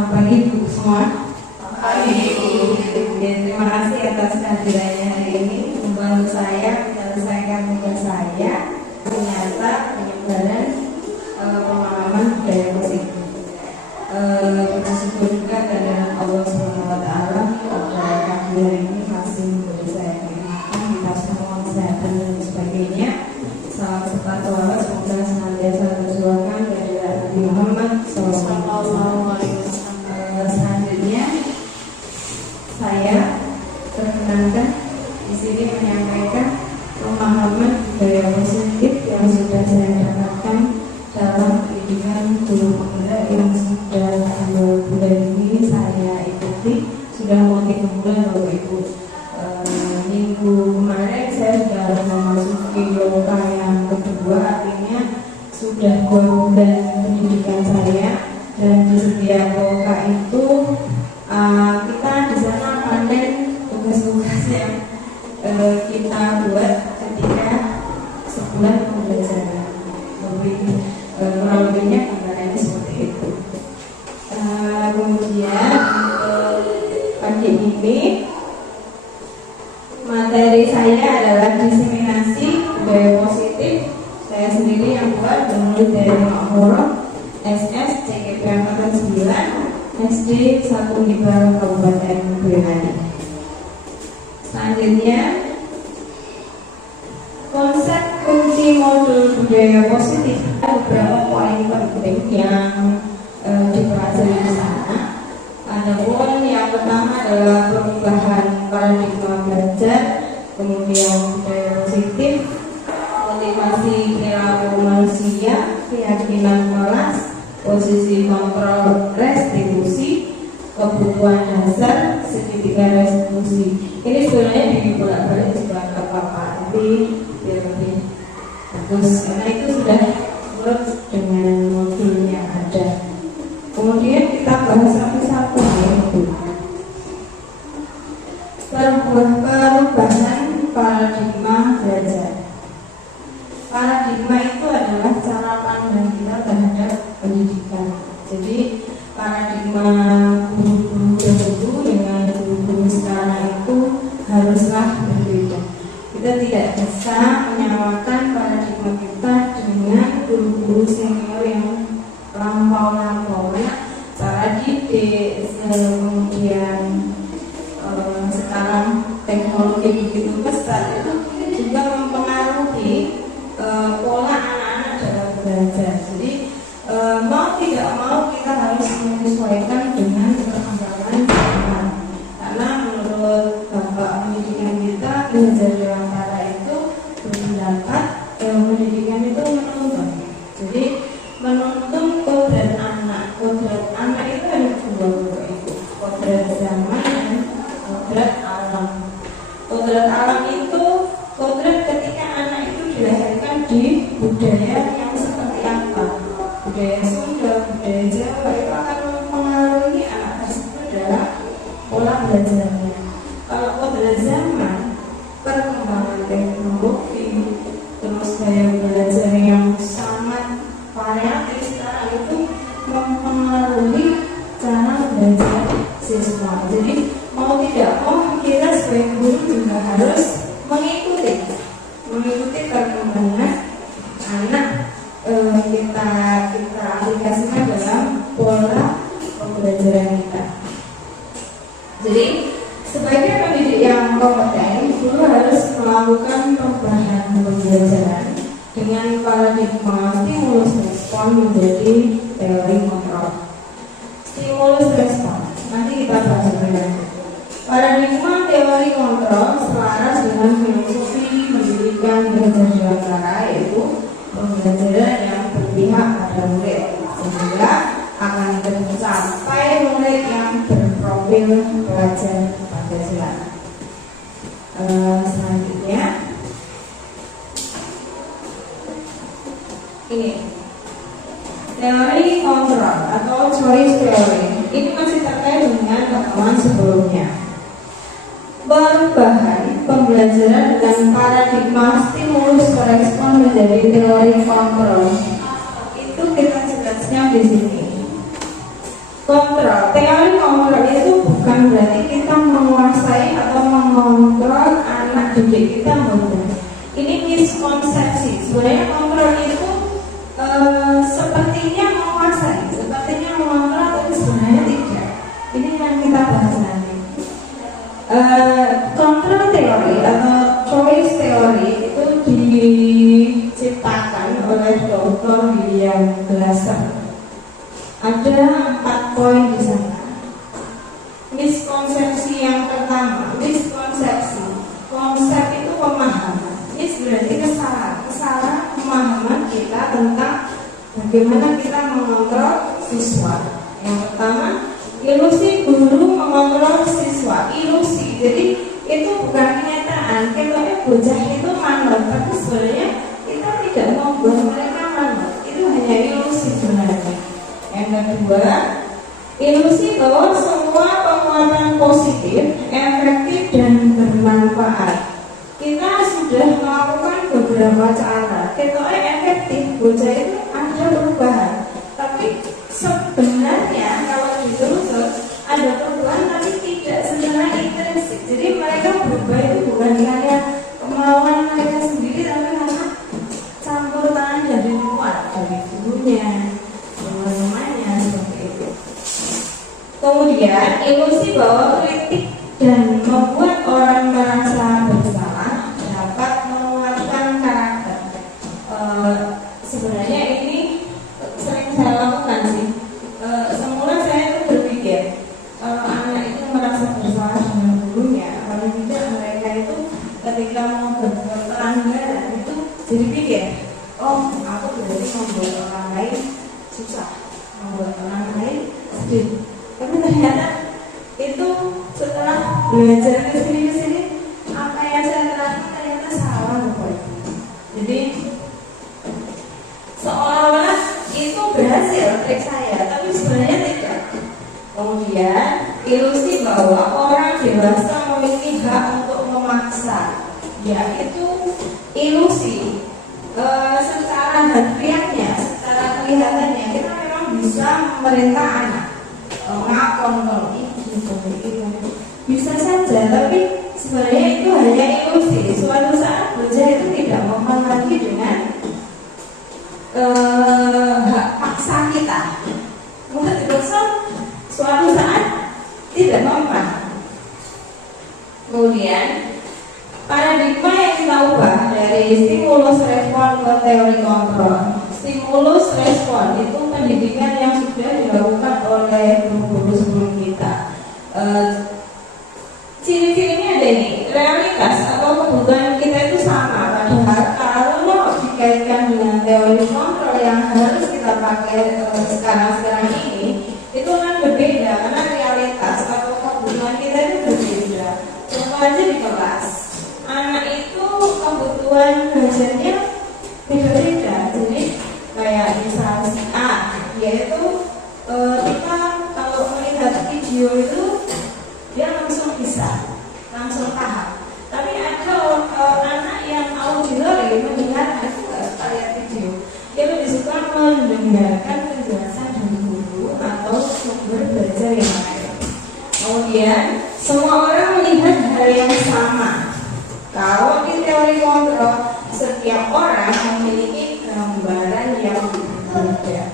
Selamat pagi Bu semua. Pagi Bu. Terima kasih atas kehadirannya hari ini membantu saya menyelesaikan tugas saya ternyata penyebaran pemahaman budaya positif. Bersyukur juga kepada Allah Subhanahu Wa Taala pada kehadiran ini masih memberi saya kenikmatan kita semua kesehatan dan sebagainya. Salam serta selawat semoga senantiasa tercurahkan dari Nabi Muhammad SAW. Selanjutnya saya perkenankan di sini menyampaikan pemahaman budaya positif yang sudah saya dapatkan dalam pendidikan guru penggerak yang sudah 2 bulan ini saya ikuti. Sudah mau 3 bulan Bapak Ibu. Minggu kemarin saya sudah memasuki loka yang kedua, artinya sudah 2 bulan pendidikan saya. Dan di setiap loka itu kita di sana panen tugas-tugas yang kita buat ketika sebulan pembelajaran. Kurang lebihnya gambarannya seperti itu. Kemudian pagi ini materi saya adalah diseminasi budaya positif. Saya sendiri yang buat, menulis dari Makmurah SS CGP Angkatan 9 SD 1 Hibah Kabupaten Boyolali. Selanjutnya konsep kunci modul budaya positif, ada beberapa poin penting yang dipelajari di sana. Ada poin yang pertama adalah perubahan paradigma belajar, kemudian budaya positif, motivasi perilaku manusia, keyakinan kelas, posisi kontrol restribusi, kebutuhan dasar, segitiga restribusi. Ini sebenarnya dibolak-balik juga nggak apa-apa, tapi biar lebih bagus karena itu sudah menurut dengan modul yang ada. Kemudian kita bahas satu-satu yaitu perubahan paradigma belajar. Paradigma itu adalah cara pandang kita terhadap pendidikan. Jadi paradigma guru-guru dahulu dengan guru-guru sekarang itu haruslah berbeda. Kita tidak bisa menyamakan paradigma kita dengan guru-guru senior yang lampau-lampaunya cara didik, kemudian sekarang teknologi begitu besar itu juga mempengaruhi pola anak-anak dalam belajar. Jadi mau tidak mau kita harus menyesuaikan dengan perkembangan zaman. Karena menurut Bapak pendidikan kita, belajar dewasa itu berpendapat pendidikan itu menuntun. Jadi menuntun kodrat anak. Kodrat anak itu ada 2 itu, kodrat zaman dan kodrat alam. Kodrat alam itu kodrat ketika anak itu dilahirkan di budaya yang seperti apa, budaya Sunda, budaya Jawa, itu akan mempengaruhi anak tersebut dalam pola belajarnya. Kalau kodrat zaman, perkembangan teknologi, terus gaya belajar yang sangat variatif sekarang itu mempengaruhi cara belajar siswa. Jadi mau tidak mau kita sebagai guru juga harus mengikuti perkembangan anak, kita aplikasikan dalam pola pembelajaran kita. Jadi sebagai pendidik yang kompeten, guru harus melakukan perubahan pembelajaran dengan paradigma stimulus respon menjadi teori kontrol. Stimulus respon nanti kita bahas lebih. Paradigma teori kontrol selaras dengan filosofi pendidikan belajar dewasa, yaitu pembelajaran yang berpihak pada murid sehingga akan tercapai murid yang berprofil pelajar Pancasila. Selanjutnya ini teori kontrol atau choice theory. Ini masih terkait dengan pertemuan sebelumnya. Perubahan pembelajaran dengan paradigma stimulus respon menjadi teori kontrol itu kita jelasnya di sini. Kontrol kontrol. Teori kontrol itu bukan berarti kita menguasai atau mengontrol anak didik kita, bukan. Ini miskonsepsi. Sebenarnya kontrol itu sepertinya menguasai, sepertinya mengontrol, tapi sebenarnya tidak. Ini yang kita bahas nanti. Kontrol teori atau choice teori itu diciptakan oleh Dr. William Glasser. Ada 4 poin di sana. Miskonsepsi yang pertama, miskonsepsi. Konsep itu pemahaman. Ini berarti kesalahan pemahaman kita tentang bagaimana kita mengontrol siswa. Yang pertama, ilusi guru mengontrol siswa. Ilusi, jadi itu bukan kenyataan. Kita bocah itu manut, tapi sebenarnya kita tidak membuat mereka manut. Itu hanya ilusi sebenarnya. Yang kedua, ilusi bahwa semua penguatan positif, efektif dan bermanfaat. Kita sudah melakukan beberapa cara. Kita efektif, bocah itu ada perubahan. Tapi sebenarnya kalau ditelusur ada perubahan, tapi tidak secara intensif. Jadi mereka berubah itu bukan karena kemauan mereka sendiri, tapi karena campur tangan dari luar, dari gurunya, teman-temannya, seperti itu. Kemudian ilusi bahwa kritik dan membuat orang merasa bersalah dapat menguatkan karakter. Sebenarnya ini sering saya lakukan sih. Semula saya itu berpikir kalau anak itu merasa bersalah dengan gurunya, kalau tidak mereka itu ketika mau berbuat pelanggaran itu jadi pikir, oh aku berarti membuat orang lain susah, membuat orang lain sedih. Tapi ternyata itu setelah belajar kesini apa yang saya terangkan ternyata salah Bapak. Jadi seolah-olah itu berhasil trik saya, tapi sebenarnya tidak. Kemudian ilusi bahwa orang dewasa memiliki hak untuk memaksa, yaitu ilusi. Secara harfiahnya, secara kelihatannya kita memang bisa memerintah anak, mengontrol itu bisa saja, tapi sebenarnya itu hanya ilusi. Suatu saat bocah itu tidak mempan lagi dengan hak paksa kita. Mungkin dipaksa suatu saat tidak mempan. Kemudian paradigma yang kita ubah dari stimulus respon ke teori kontrol. Stimulus respon itu pendidikan yang sudah dilakukan oleh guru-guru sebelum kita. Ciri-cirinya ada ini, realitas atau kebutuhan kita itu sama. Padahal kalau dikaitkan dengan teori kontrol yang harus kita pakai sekarang ini, itu kan berbeda karena realitas atau kebutuhan kita itu berbeda. Contoh aja di kelas, anak itu kebutuhan belajarnya beda-beda. Jadi kayak misal si A, yaitu kita kalau melihat video itu dia langsung bisa, langsung paham. Tapi ada anak yang auditory mendengar, aku nggak suka lihat video. Dia lebih suka mendengarkan penjelasan dari guru atau sumber belajar yang lain. Kemudian semua orang melihat hal yang sama. Kalau di teori kontrol, setiap orang memiliki gambaran yang berbeda.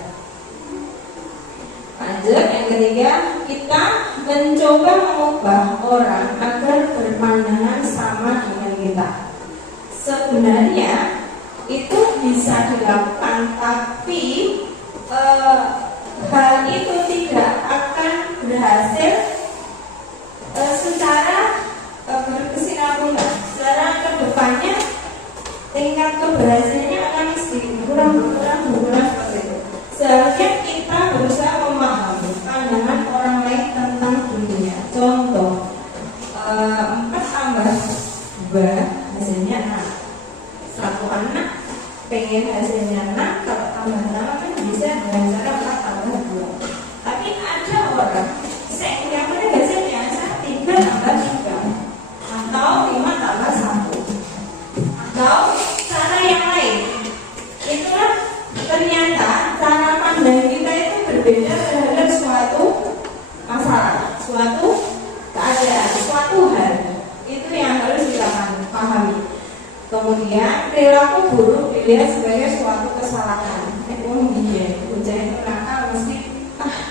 Lanjut, yang ketiga, kita mencoba mengubah orang agar berpandangan sama dengan kita. Sebenarnya itu bisa dilakukan, tapi hal itu tidak akan berhasil secara berkesinambungan. Secara kedepannya tingkat keberhasilannya akan berkurang seperti itu. Seharusnya kita berusaha memahami pandangan orang lain tentang dunia. Contoh, 4 tambah 2 hasilnya 6. Satu anak pengen hasilnya 6, kalau tambah 6 kan bisa dengan cara 4 tambah 2. Tapi perilaku buruk dilihat sebagai suatu kesalahan. Bocah itu nakal mesti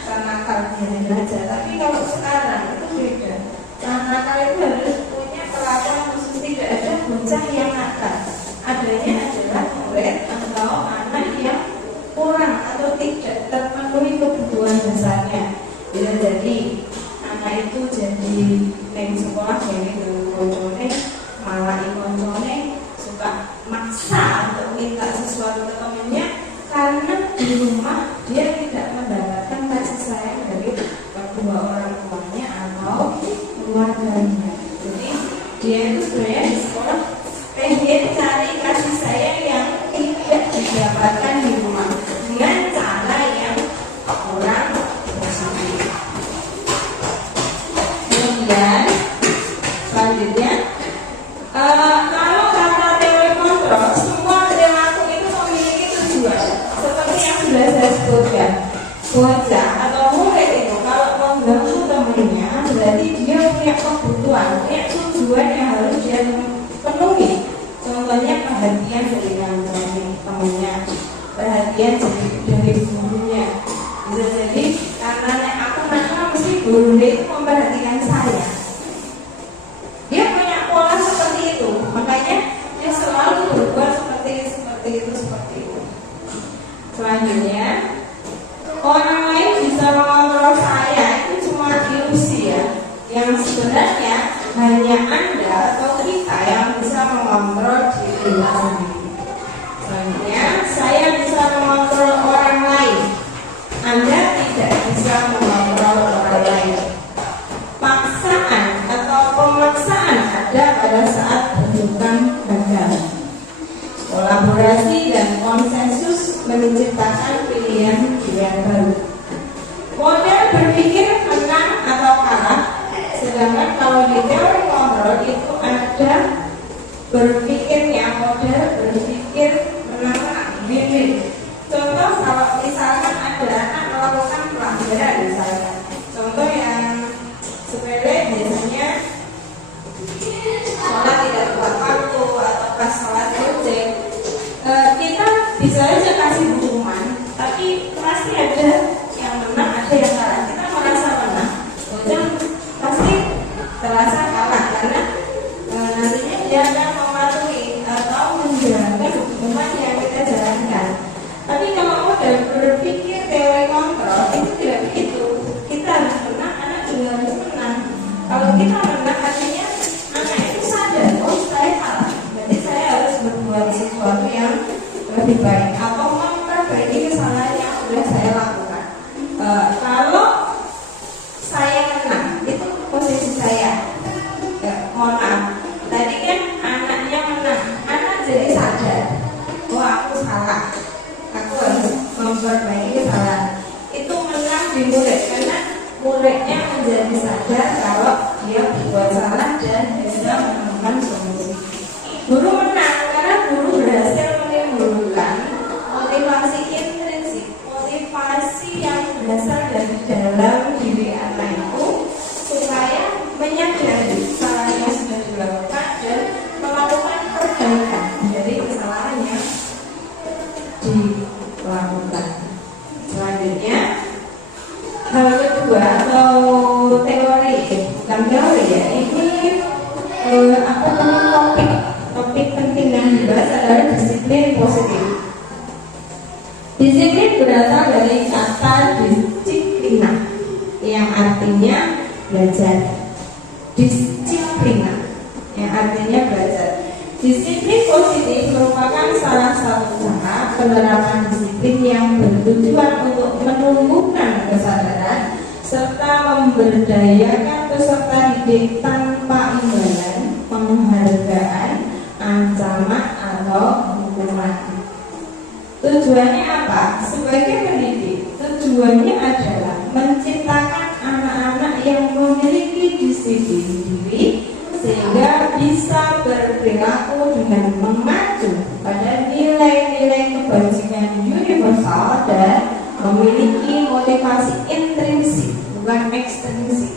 nakal biarin aja. Tapi kalau sekarang itu beda. Nakal itu harus punya perlakuan khusus, tidak ada bocah yang nakal. Adanya adalah murid atau anak yang kurang atau tidak terpenuhi kebutuhan dasarnya. Bisa jadi anak itu jadi neng sekolah jadi koncone, malah koncone suka maksa untuk minta sesuatu ke temannya karena di rumah dia tidak mendapatkan kasih sayang dari kedua orang tuanya atau keluarganya. Jadi dia itu sebenarnya di sekolah pengen cari kasih sayang yang tidak didapatkan di rumah dengan cara yang kurang positif. Kemudian selanjutnya, kalau kata teori kontrol, semua perilaku itu memiliki tujuan. Seperti yang sudah saya sebutkan, bocah atau murid itu kalau mengganggu temannya berarti dia punya kebutuhan, punya tujuan yang harus dia penuhi. Contohnya perhatian dari temannya, perhatian dari gurunya. Bisa jadi karena aku nakal mesti guru itu memperhatikan saya. Dia punya pola seperti itu, makanya dia selalu berbuat seperti itu. Selanjutnya, orang lain bisa mengontrol saya itu cuma ilusi ya. Yang sebenarnya hanya Anda atau kita yang bisa mengontrol diri sendiri. Selanjutnya, saya bisa mengontrol orang lain. Anda tidak bisa mengontrol orang lain. Paksaan atau pemaksaan ada pada saat bukan gagal. Kolaborasi dan konsensus menciptakan pilihan baru. Model berpikir menang atau kalah. Sedangkan kalau di teori kontrol itu ada berpikirnya, model berpikir menang win-win. Contoh kalau misalkan ada anak melakukan pelanggaran misalnya, contoh yang sepele biasanya sholat tidak tepat waktu atau pas sholat gojek, kita bisa aja kasih hukuman, tapi pasti ada yang menang, ada yang kalah. Kita merasa menang, bocah pasti terasa kalah karena nantinya dia akan mematuhi atau menjalankan hukuman yang kita jalankan. Tapi kalau model berpikir teori kontrol itu tidak begitu. Kita harus menang, anak juga harus menang. Kalau kita menang artinya anak itu sadar, oh saya kalah, berarti saya harus berbuat sesuatu yang lebih baik atau memperbaiki kesalahan yang sudah saya lakukan. Kalau saya menang, itu posisi saya. Mohon maaf, tadi kan anaknya menang, anak jadi sadar, oh aku salah, aku harus memperbaiki kesalahan. Itu menang di murid karena muridnya menjadi sadar kalau dia berbuat salah dan bisa menemukan solusi. Guru menang karena guru berhasil menimbulkan motivasi intrinsik, motivasi yang berasal dari dalam diri anak itu supaya menyadari kesalahan yang sudah dilakukan dan melakukan perbaikan dari kesalahan yang dilakukan. Selanjutnya, hal kedua atau teori, bukan teori ya, ini topik penting yang dibahas adalah disiplin positif. Disiplin berasal dari kata disiplina yang artinya belajar. Disiplina yang artinya belajar. Disiplin positif merupakan salah satu cara penerapan disiplin yang bertujuan untuk menumbuhkan kesadaran serta memberdayakan peserta didik tanpa imbalan, penghargaan, ancaman atau hukuman. Tujuannya apa? Sebagai pendidik, tujuannya adalah menciptakan anak-anak yang memiliki disiplin diri sehingga bisa berperilaku dengan mengacu pada nilai-nilai kebajikan universal dan memiliki motivasi intrinsik, bukan ekstrinsik.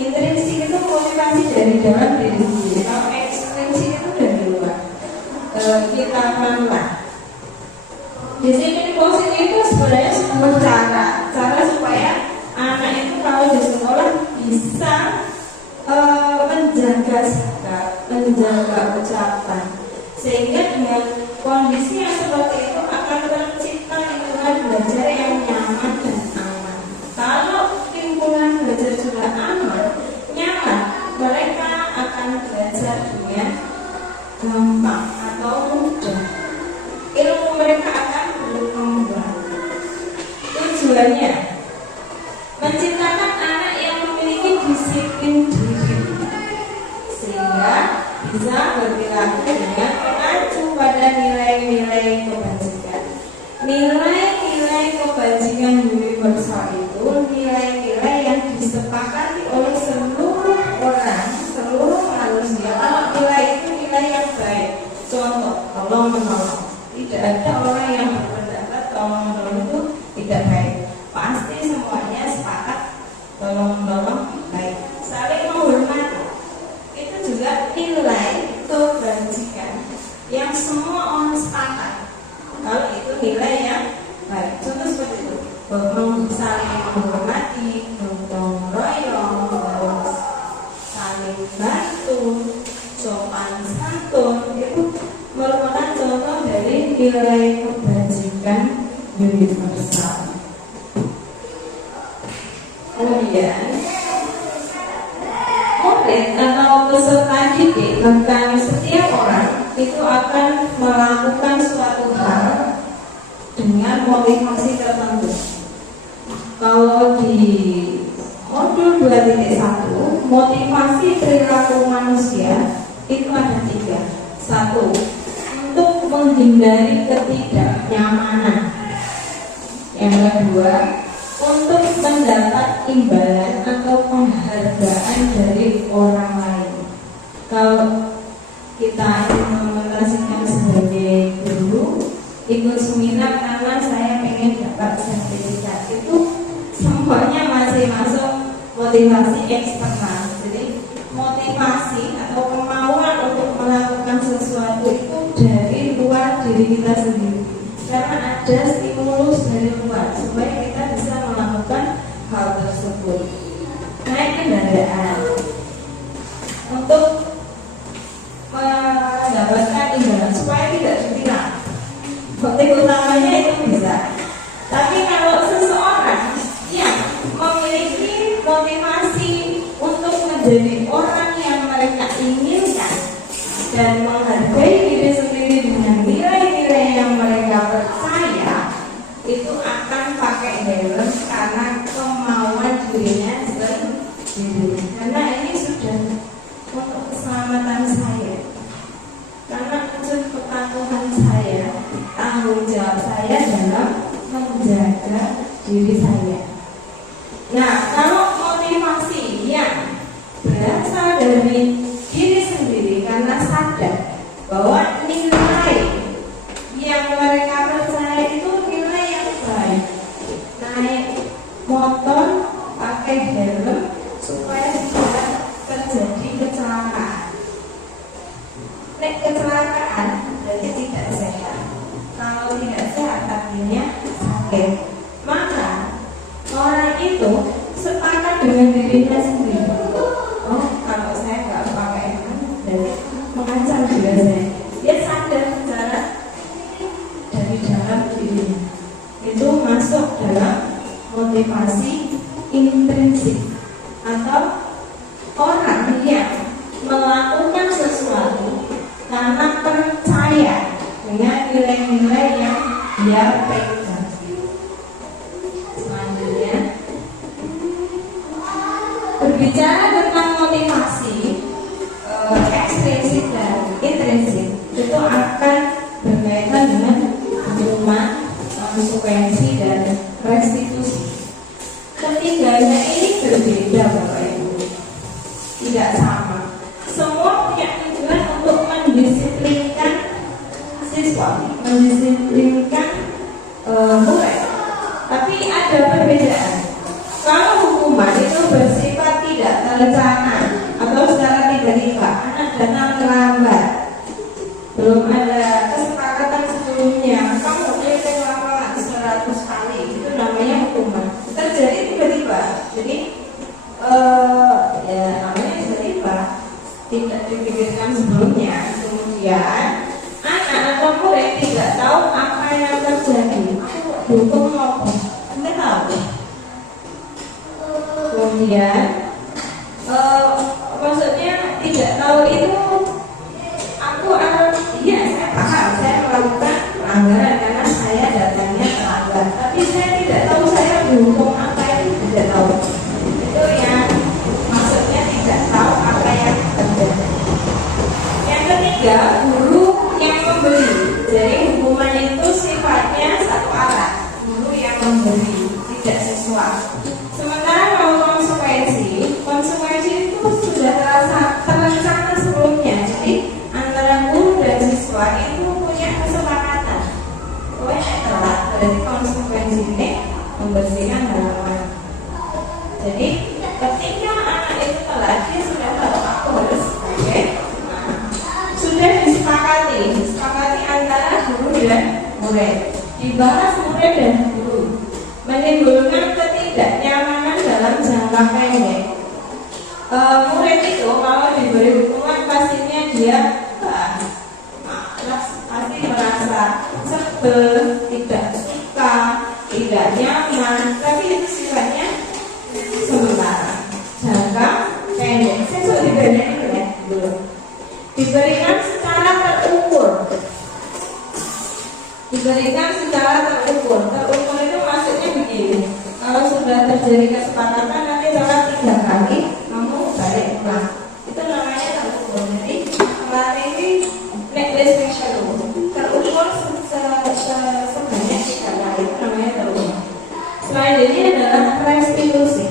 Intrinsik itu motivasi dari dalam diri sendiri, kalau ekstrinsik itu dari luar. kita pelan-pelan. Disiplin positif itu sebenarnya sebuah cara supaya anak itu kalau di sekolah bisa menjaga sikap, menjaga ucapan, sehingga dengan kondisi yang seperti itu akan tercipta lingkungan belajar yang nyaman dan aman. Kalau lingkungan belajar sudah aman, nyaman, mereka akan belajar dengan gampang atau mudah. Ilmu mereka akan berkembang. Tujuannya menciptakan anak yang memiliki disiplin diri, sehingga bisa berperilaku dengan mengacu pada nilai-nilai kebajikan. Nilai-nilai kebajikan universal itu nilai-nilai yang disepakati oleh seluruh orang, seluruh manusia. Kalau nilai itu nilai yang baik, contoh tolong menolong. Tidak ada orang yang berpendapat tolong menolong itu tidak baik. Pasti semuanya sepakat tolong menolong baik. Saling menghormati itu juga nilai kebajikan yang semua orang sepakat kalau itu nilai yang baik. Contoh seperti itu, saling menghormati, gotong royong, saling bantu, sopan santun, itu merupakan contoh dari nilai kebajikan universal. Kemudian murid atau peserta didik, bahkan setiap orang itu akan melakukan suatu hal dengan motivasi tertentu. Kalau di modul 2.1 motivasi perilaku manusia itu ada 3. 1. Untuk menghindari ketidaknyamanan. Yang kedua, untuk mendapat imbalan atau penghargaan dari orang lain. Kalau kita implementasikan sebagai guru, ikut seminar karena saya pengen dapat sertifikat, itu semuanya masih masuk motivasi eksternal. Jadi motivasi atau kemauan untuk melakukan sesuatu itu dari luar diri kita sendiri, karena ada stimulus dari luar supaya kita bisa melakukan hal tersebut. Naik kendaraan untuk mendapatkan imbalan supaya tidak ditilang, motif utamanya itu bisa. Tapi kalau seseorang yang memiliki motivasi untuk menjadi orang yang mereka inginkan dan menghargai diri sendiri dengan nilai-nilai yang mereka percaya, itu akan pakai helm karena kemauan dirinya sendiri. Karena ini sudah untuk keselamatan saya, karena wujud kepatuhan saya, tanggung jawab saya dalam menjaga diri saya. Nah, kalau motivasi yang berasal dari diri sendiri karena sadar bahwa nilai yang mereka percaya itu nilai yang baik, naik motor pakai helm supaya tidak terjadi kecelakaan. Nek kecelakaan berarti tidak sehat. Kalau tidak sehat artinya sakit. Maka orang itu sepakat dengan dirinya sendiri. Oh, kalau saya nggak pakai helm berarti mengancam diri saya. Dia sadar secara dari dalam dirinya. Itu masuk dalam motivasi intrinsik atau orang yang melakukan sesuatu karena percaya dengan nilai-nilai yang dia pegang. Selanjutnya, berbicara tentang motivasi ekstrinsik dan intrinsik, itu akan berkaitan dengan hukuman, konsekuensi, dan restitusi. Ketiganya ini berbeda, Bapak Ibu, tidak sama. Semua punya tujuan untuk mendisiplinkan siswa, mendisiplinkan murid, tapi ada perbedaan. Kalau hukuman itu bersifat tidak terencana atau secara tiba-tiba, anak datang terlambat, belum ada ya namanya cerita tidak dipikirkan sebelumnya, kemudian anak atau murid tidak tahu apa yang terjadi, hukum maupun tidak tahu. Kemudian maksudnya tidak tahu itu aku akan iya saya paham saya melakukan pelanggaran karena saya datangnya terlambat, tapi saya tidak tahu saya dihukum apa, itu tidak tahu. Itu yang maksudnya tidak tahu apa yang terjadi. Yang ketiga, guru yang memberi. Jadi hukuman itu sifatnya satu arah, guru yang memberi, tidak siswa. Sementara kalau konsekuensi itu sudah terencana sebelumnya. Jadi antara guru dan siswa itu punya kesepakatan. Pokoknya telat, berarti konsekuensi ini membersihkan halaman. Jadi ketika anak itu telat, dia sudah tahu aku harus sudah disepakati antara guru dan murid. Dibahas murid dan guru, menimbulkan ketidaknyamanan dalam jangka pendek. Murid itu kalau diberi hukuman pastinya dia pasti merasa sebel, tidak suka, tidak nyaman, tapi itu sifatnya sementara, jangka pendek. Saya sudah diberikan ya, belum diberikan secara terukur. Terukur itu maksudnya begini. Kalau sudah terjadi kesepakatan nanti dalam 3 kali kamu balik pulang. Itu namanya terukur. Jadi kemarin ini necklace special terukur sebanyak 3 kali, itu namanya terukur. Selanjutnya adalah restitusi.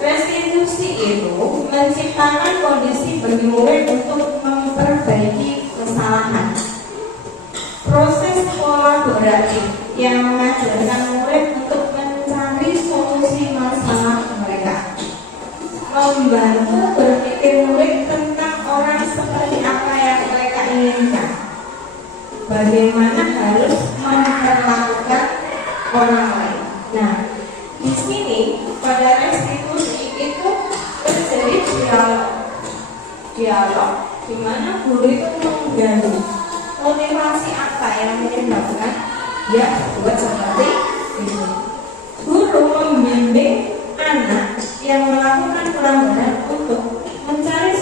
Restitusi itu menciptakan kondisi bagi murid untuk memperbaiki kesalahan. Proses kolaboratif yang mengajarkan murid untuk mencari solusi masalah mereka, membantu berpikir murid tentang orang seperti apa yang mereka inginkan, bagaimana harus memperlakukan orang lain. Nah, di sini pada restitusi itu terjadi dialog di mana guru itu menggali motivasi apa yang menyebabkan dia buat seperti ini. Guru membimbing anak yang melakukan pelanggaran untuk mencari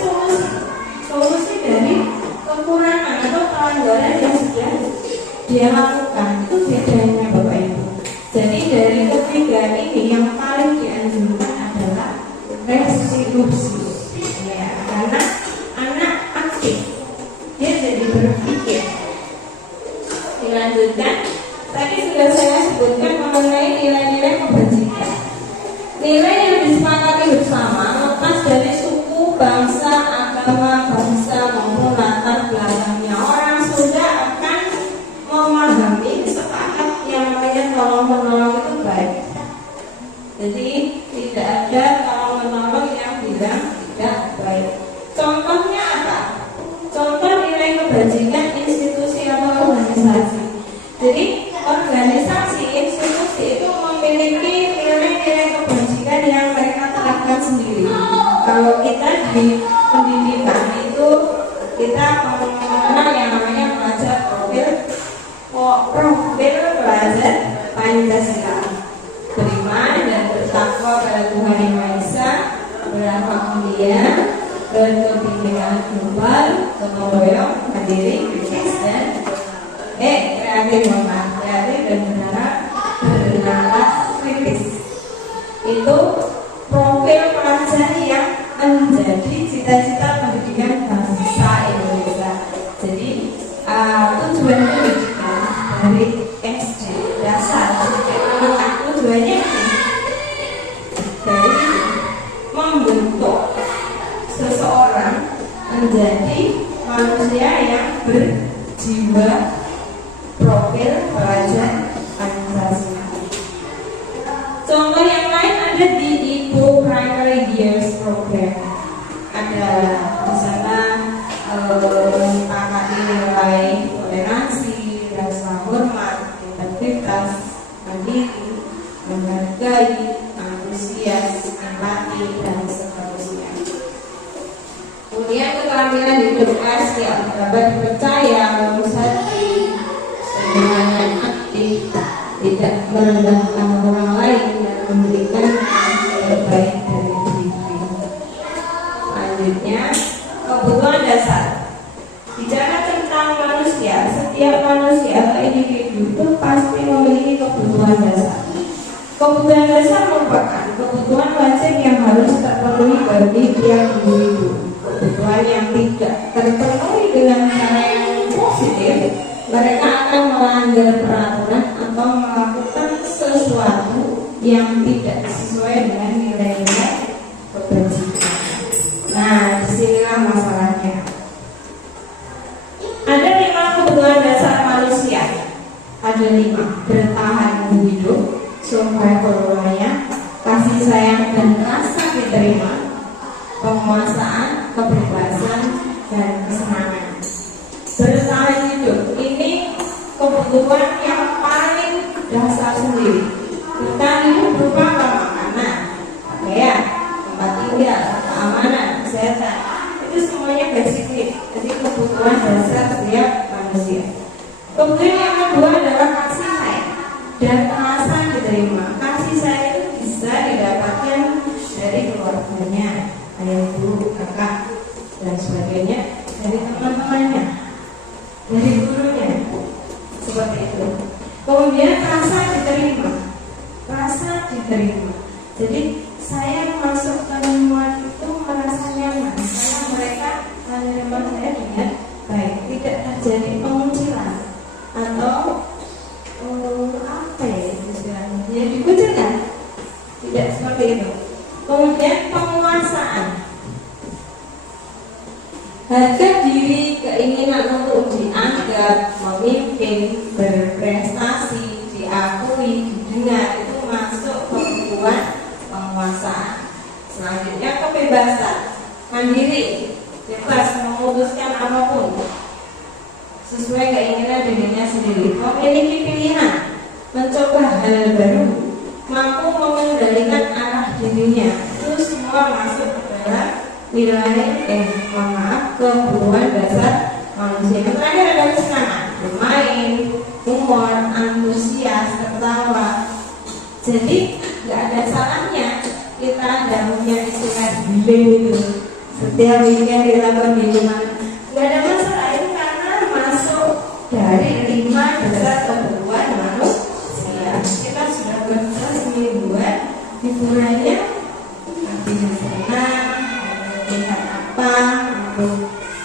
solusi dari kekurangan atau pelanggaran yang sudah dia lakukan. Itu bedanya Bapak Ibu. Jadi dari ketiga ini yang paling dianjurkan adalah restitusi. Ya, karena anak aktif, dia jadi berpikir. Dilanjutkan, tadi sudah saya sebutkan mengenai nilai-nilai kebajikan. Nilai yang disepakati bersama lepas dari suku, bangsa, agama, maupun latar belakangnya. Orang sudah akan memahami sepakat yang namanya tolong-menolong itu baik. Jadi tidak ada tolong-menolong yang bilang tidak baik. Contohnya apa? Contoh nilai kebajikan institusi atau organisasi. Jadi organisasi, institusi itu memiliki nilai-nilai kebajikan yang mereka terapkan sendiri. Kalau kita di pendidikan itu kita mengenal yang namanya belajar profil pelajar Pancasila, beriman dan bertakwa pada Tuhan Yang Maha Esa, berakhlak mulia, berkepentingan global, gotong royong, mandiri, kritis dan kreatif dan bernalar kritis. Itu profil pelajar yang menjadi cita-cita pendidikan bangsa Indonesia. Jadi tujuan pendidikan dari SD dasar tujuannya dari membentuk seseorang menjadi manusia yang berjiwa profil pelajar Pancasila. Contoh yang lain ada di Ibu Primary Years Program. Ada di sana menyepakati nilai toleransi, rasa hormat, integritas, mandiri, menghargai, antusias, empati, dan seterusnya. Kemudian keterampilan hidup S yang dapat dipercaya, lurus hati, semangat aktif, tidak merendahkan orang lain dan memberikan yang terbaik dari diri. Selanjutnya, kebutuhan dasar. Bicara tentang manusia, setiap manusia atau individu itu pasti memiliki kebutuhan dasar. Kebutuhan dasar merupakan kebutuhan wajib yang harus terpenuhi bagi tiap individu. Kebutuhan yang tidak terpenuhi dengan cara yang positif, mereka akan melanggar peraturan atau melakukan sesuatu yang tidak sesuai dengan nilai-nilai kebajikan. Nah, disinilah masalahnya. Ada 5 kebutuhan dasar manusia. Ada 5: bertahan hidup, survival-nya, kasih sayang dan rasa diterima, penguasaan, kebebasan, dan kesenangan. Bertahan hidup ini kebutuhan yang paling dasar sendiri. Bertahan hidup berupa makanan, pakaian, tempat tinggal, keamanan, kesehatan. Itu semuanya basic need. Jadi kebutuhan dasar setiap manusia. Kemudian yang kedua adalah kasih sayang dan rasa diterima. Kasih sayang itu bisa didapatkan dari keluarganya, ayah, ibu, kakak, dan sebagainya, dari teman-temannya, dari gurunya, seperti itu. Kemudian rasa diterima, jadi saya masuk ke lingkungan itu merasa nyaman, karena mereka menerima saya dengan baik, tidak terjadi pengucilan atau apa ya istilahnya, jadi dikucilkan, tidak seperti itu. Kemudian penguasaan, harga diri, keinginan untuk dianggap, memimpin, berprestasi, diakui, didengar, itu masuk kebutuhan penguasaan. Selanjutnya kebebasan, mandiri, bebas memutuskan apapun sesuai keinginan dirinya sendiri, memiliki pilihan, mencoba hal baru, mampu mengendalikan arah dirinya. Itu semua masuk ke dalam nilai kebutuhan dasar manusia. Yang terakhir ada kesenangan, bermain, humor, antusias, tertawa. Jadi nggak ada salahnya kita ada punya istilah healing itu. Setiap weekend kita pergi kemana, nggak ada masalah. Itu karena masuk dari 5 dasar kebutuhan manusia. Kita sudah bekerja semingguan, hiburannya artinya senang, melihat apa,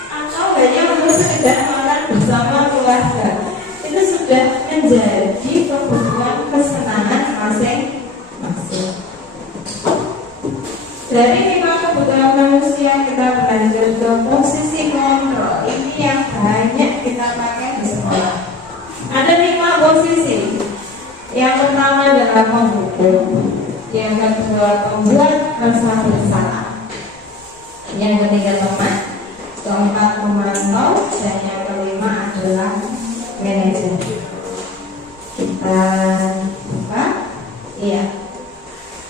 atau hanya untuk sekedar makan bersama keluarga. Itu sudah menjadi kebutuhan kesenangan masing-masing. Dari 5 kebutuhan manusia, kita berlanjut ke posisi kontrol. Ini yang banyak kita pakai di sekolah. Ada 5 posisi. Yang pertama adalah menghukum, yang kedua membuat rasa bersalah, yang ketiga teman, keempat memantau, dan yang kelima adalah manajer. Kita buka, iya.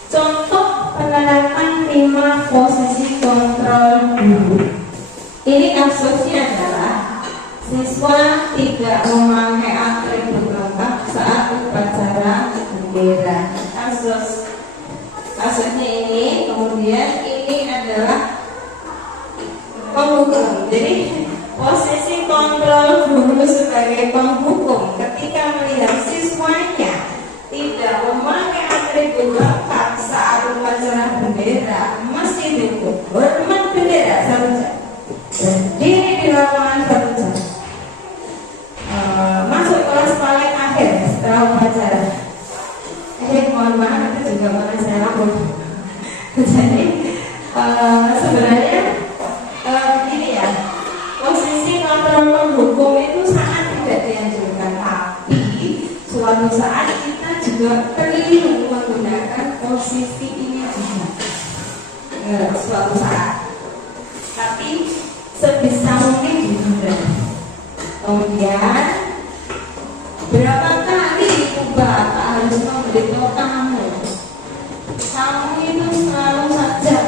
Contoh penerapan 5 posisi kontrol guru. Ini kasusnya adalah siswa tidak memakai atribut lengkap saat upacara bendera. Kasusnya ini, kemudian ini adalah penghukum. Jadi posisi kontrol guru sebagai penghukum ketika melihat siswanya tidak memakai atribut lengkap saat upacara bendera, mesti dihukum. Hormat bendera 1 jam, berdiri di lapangan 1 jam, masuk kelas paling akhir setelah upacara. Mohon maaf, itu juga pernah saya lakukan. Jadi sebenarnya begini ya, posisi kontrol penghukum itu sangat tidak dianjurkan, tapi suatu saat kita juga perlu menggunakan posisi ini juga suatu saat, tapi sebisa mungkin ditunda. Kemudian berapa kali diubah, harus memberitahu kamu itu selalu saja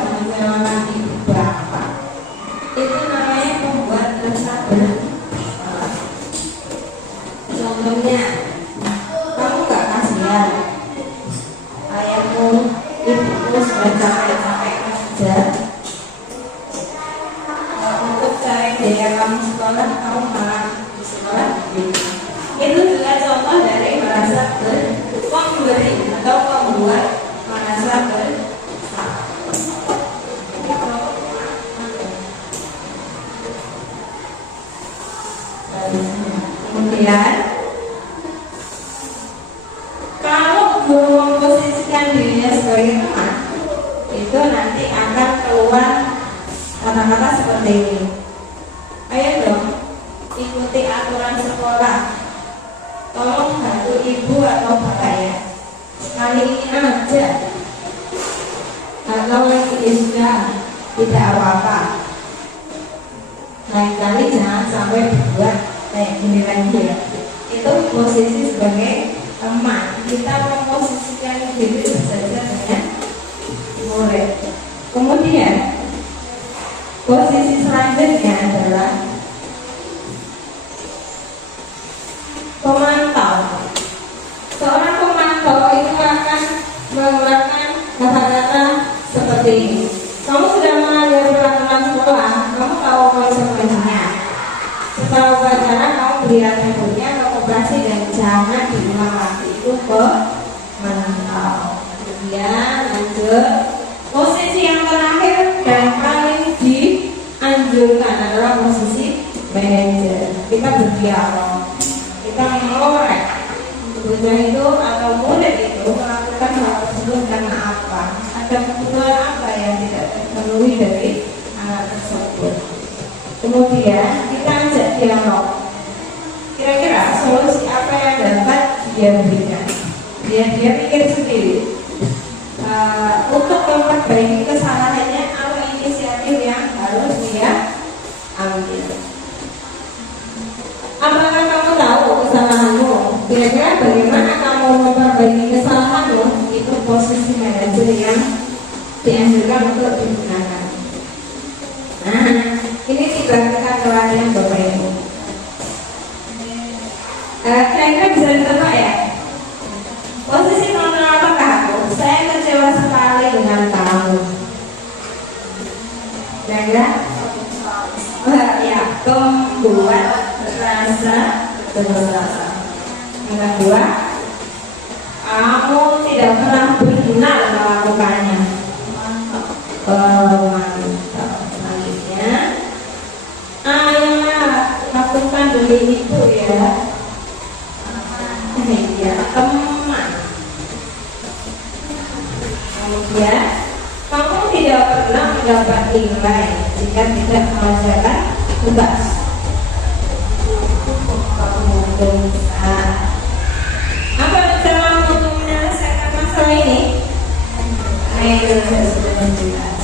kemudian kalau memposisikan dirinya sebagai teman, itu nanti akan keluar kata-kata seperti ini. Ayo dong, ikuti aturan sekolah. Tolong bantu ibu atau bapak ya. Sekali ini aja. Atau lagi sudah tidak apa-apa. Lain kali jangan sampai berbuat kayak gini lagi ya. Itu posisi sebagai teman. Kita memposisikan diri bersama dengan murid. Kemudian posisi selanjutnya adalah pemantau. Seorang pemantau itu akan mengeluarkan kata-kata seperti ini. Kamu sudah melanggar peraturan sekolah, kamu tahu konsekuensinya. Setelah upacara kamu berikan tabunnya ke koperasi dan jangan diulang lagi. Itu pemantau. Kemudian lanjut, posisi yang terakhir dan paling dianjurkan adalah posisi manajer. Kita berdialog, kita mengorek bocah itu atau murid itu melakukan hal tersebut karena apa? Ada kebutuhan apa yang tidak terpenuhi dari anak tersebut. Kemudian kita ajak dialog. Kira-kira solusi apa yang dapat dia berikan? Dia pikir sendiri. Untuk memperbaiki kesalahannya, apa inisiatif yang harus dia ambil? Apakah kamu tahu kesalahanmu? Kira-kira bagaimana kamu memperbaiki kesalahanmu? Itu posisi manajer yang dianjurkan untuk digunakan. Nah, ini tiga pelatihan Bapak Ibu. Kira-kira bisa ditebak ya? Posisi nomor apakah aku? Saya kecewa sekali dengan kamu. Kira-kira? Ya, membuat rasa bersalah. Yang kedua, kamu tidak pernah benar melakukannya. Mantap. Selanjutnya, ayolah lakukan demi ibu ya. Ya, teman. Kemudian, kamu tidak pernah mendapat nilai jika tidak mengerjakan tugas. Apa cara untuk menyelesaikan masalah ini? Ayo sudah jelas.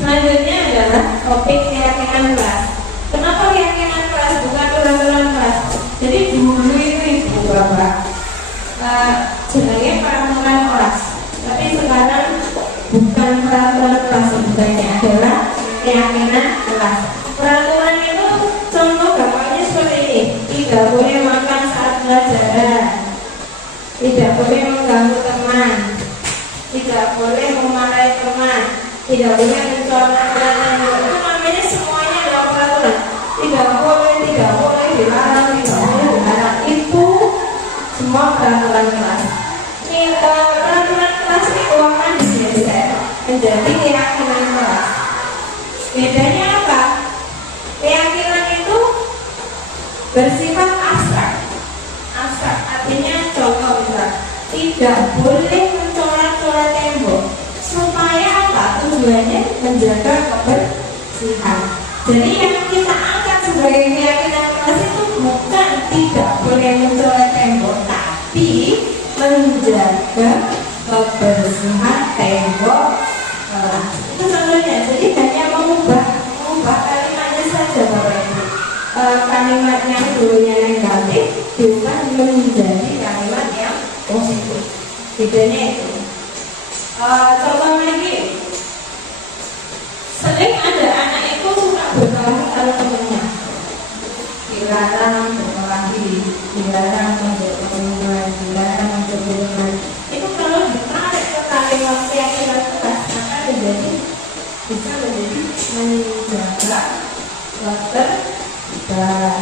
Selanjutnya adalah topik keyakinan kelas. Kenapa keyakinan kelas bukan peraturan kelas? Jadi dulu itu ibu bapak sebagai peraturan kelas, tapi sekarang bukan peraturan kelas, sebenarnya adalah keyakinan kelas. Peraturan itu contoh gampangnya seperti ini: tidak boleh makan saat pelajaran, tidak boleh mengganggu teman, tidak boleh memarahi teman, tidak boleh mencolok teman. Itu namanya semuanya adalah peraturan. Tidak boleh dilarang, tidak boleh dilarang. Itu semua peraturan kelas. Peraturan kelas dituangkan di geser menjadi keyakinan kelas. Bedanya apa? Keyakinan itu bersifat abstrak. Abstrak artinya contoh misal, tidak boleh mencoret-coret tembok. Supaya apa? Tujuannya menjaga kebersihan. Jadi yang kita angkat sebagai keyakinan kelas itu bukan tidak boleh mencoret tembok, tapi menjaga kebersihan tembok kelas. Itu contohnya. Jadi hanya mengubah kalimatnya saja Bapak Ibu. Kalimat yang dulunya negatif diubah menjadi kalimat yang positif. Bedanya itu. Contoh lagi, sering ada anak itu suka berkelahi sama temannya. Dilarang berkelahi, dilarang menjadi dilarang menjadi. Itu kalau ditarik ke kalimat keyakinan kelas, maka bisa menjadi menjaga ketertiban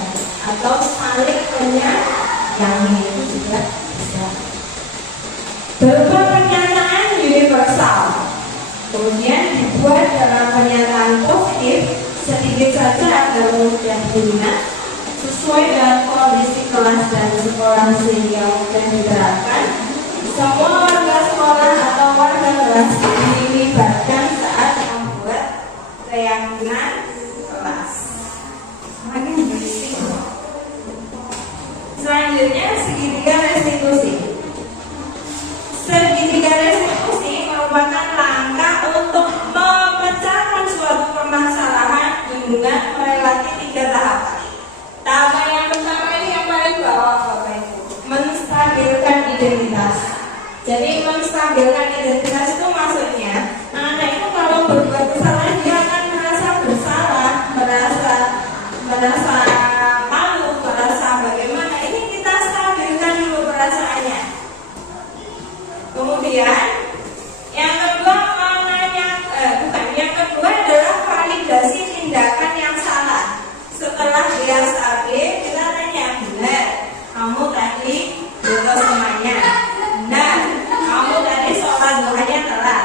atau saling menyayangi, itu juga bisa. Berupa pernyataan universal, kemudian dibuat dalam pernyataan positif sedikit saja agar mudah diingat sesuai dengan kondisi kelas dan sekolah sehingga mudah diterapkan. Semua warga sekolah atau warga kelas dilibatkan saat membuat keyakinan kelas. Selanjutnya, segitiga restitusi. Segitiga restitusi merupakan langkah untuk memecahkan suatu permasalahan dengan melewati 3 tahapan. Tahapan yang pertama ini yang paling bawah, Bapak Ibu, menstabilkan identitas. Jadi menstabilkan identitas itu maksudnya anak itu kalau berbuat kesalahan dia akan merasa bersalah, merasa malu, merasa bagaimana. Ini kita stabilkan dulu perasaannya. Kemudian yang kedua yang kedua adalah validasi tindakan yang salah. Setelah dia stabil, kita tanya, benar kamu tadi bolos temannya, benar kamu tadi sholat duhanya telat,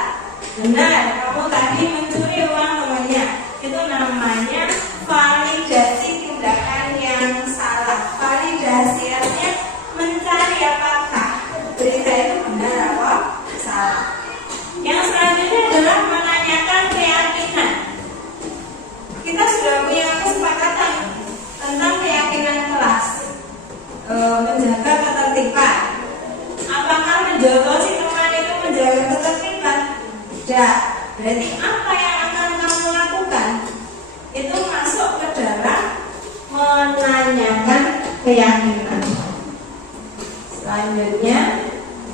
benar kamu tadi mencuri uang temannya. Itu namanya validasi tindakan yang salah. Validasi artinya mencari apakah berita itu benar atau salah. Yang selanjutnya adalah menanyakan keyakinan. Kita sudah punya kesepakatan tentang keyakinan kelas, menjaga ketertiban. Apakah menjodohi teman itu menjaga ketertiban? Tidak. Berarti apa yang akan kamu lakukan? Itu masuk ke dalam menanyakan keyakinan. Selanjutnya,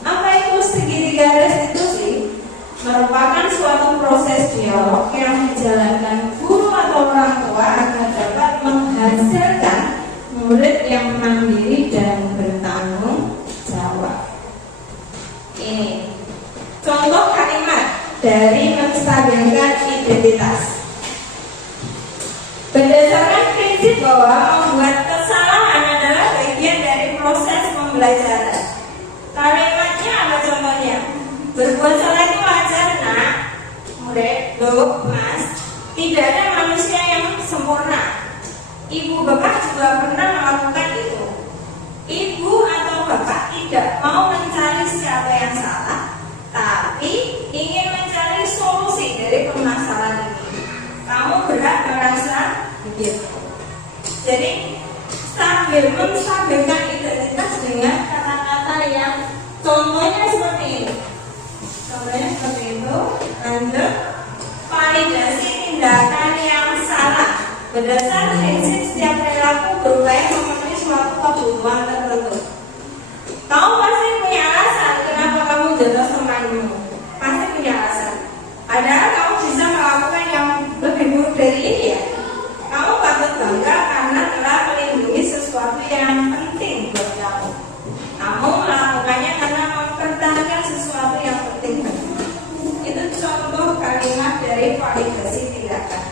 apa itu segitiga restitusi? Merupakan suatu proses dialog yang dijalankan guru atau orang tua agar dapat menghasilkan murid yang mandiri dan bertanggung jawab. Ini contoh kalimat dari menstabilkan identitas. Berdasarkan prinsip bahwa membuat kesalahan adalah bagian dari proses pembelajaran. Kalimatnya apa contohnya? Berbuat salah itu wajar, nak, murid, mas. Tidak ada manusia yang sempurna. Ibu bapak juga pernah melakukan itu. Ibu atau bapak tidak mau mencari siapa yang salah, tapi ingin mencari solusi dari permasalahan ini. Kamu berhak merasa begitu. Jadi menstabilkan identitas dengan kata-kata yang contohnya seperti ini. Contohnya seperti itu. Lanjut, validasi tindakan yang salah. Berdasar prinsip setiap perilaku berupaya memenuhi suatu kebutuhan tertentu. Kamu pasti punya alasan kenapa kamu jodoh temanmu. Pasti punya alasan. Padahal kamu bisa melakukan yang lebih buruk dari ini ya. Kamu patut bangga karena telah melindungi sesuatu yang penting buat kamu. Kamu melakukannya karena mempertahankan sesuatu yang penting. Itu contoh kalimat dari validasi tindakan.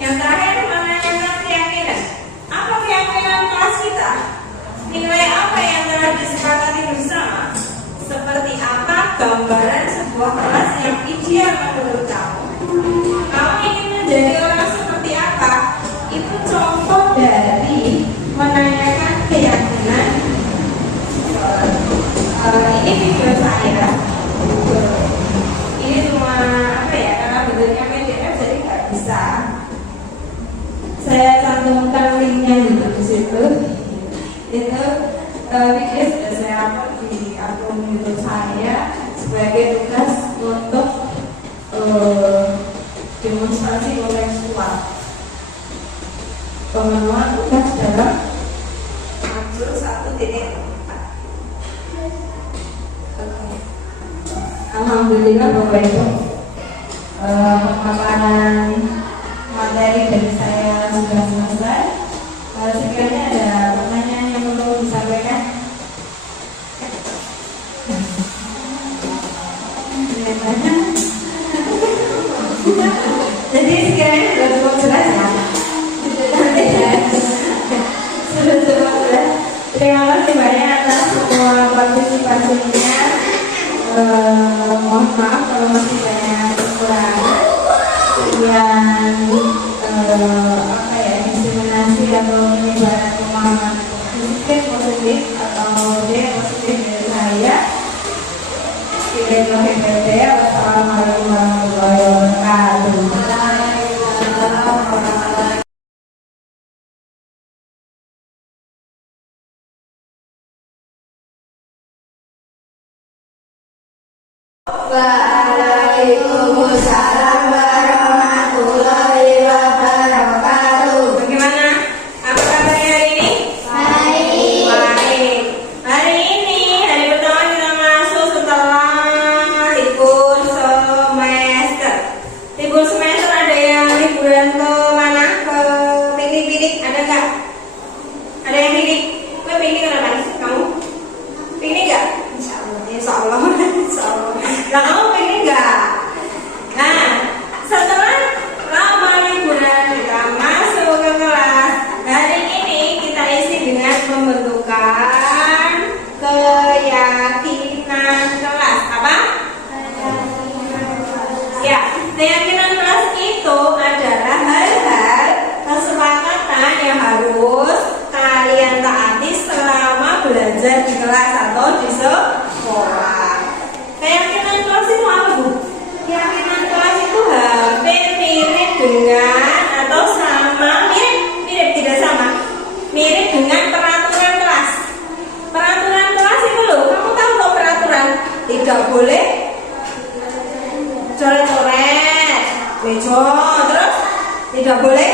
Yang terakhir, menanyakan keyakinan. Apa keyakinan kelas kita? Nilai apa yang telah disepakati bersama? Seperti apa gambaran sebuah kelas yang ideal menurut kamu? Kamu ingin menjadi orang seperti apa? Itu contoh dari menanyakan keyakinan. Ini video saya. Ini cuma apa ya? Karena bentuknya PDF jadi nggak bisa. Saya cantumkan linknya juga di situ. Itu video sudah saya upload di akun YouTube saya sebagai tugas untuk demonstrasi kontekstual. Pemenuhan tugas dalam maksud 1.4. Alhamdulillah Bapak Ibu, pemaparan materi dari saya sudah selesai. Sekiranya ada pertanyaan yang perlu disampaikan. Jadi sekiranya sudah cukup jelas ya. Sudah cukup jelas. Terima kasih banyak atas semua partisipasinya. Mohon maaf kalau masih banyak kekurangan yang diskriminasi atau menyebarkan pemahaman positif Waalaikumsalam warahmatullahi wabarakatuh. Bagaimana? Apa kabarnya hari ini? Baik. Baik. Hari ini hari pertama kita masuk setelah libur semester. Libur semester ada yang liburan ke mana? Ke piknik-piknik ada nggak? Ada yang piknik? Kau piknik kenapa nih? Kamu piknik nggak? Insya Allah. Insya Allah. Insya Allah. Nah, kamu piknik nggak? Nah, setelah lama liburan kita masuk ke kelas. Hari ini kita isi dengan pembentukan keyakinan kelas. Apa? Ya, keyakinan kelas itu adalah hal-hal kesepakatan yang harus kalian taati selama belajar di kelas atau di sekolah. Keyakinan kelas itu apa, Bu? Keyakinan kelas itu hampir mirip dengan atau sama, mirip tidak sama, mirip dengan peraturan kelas. Peraturan kelas itu loh, kamu tahu loh peraturan tidak boleh coret-coret, bejo, terus tidak boleh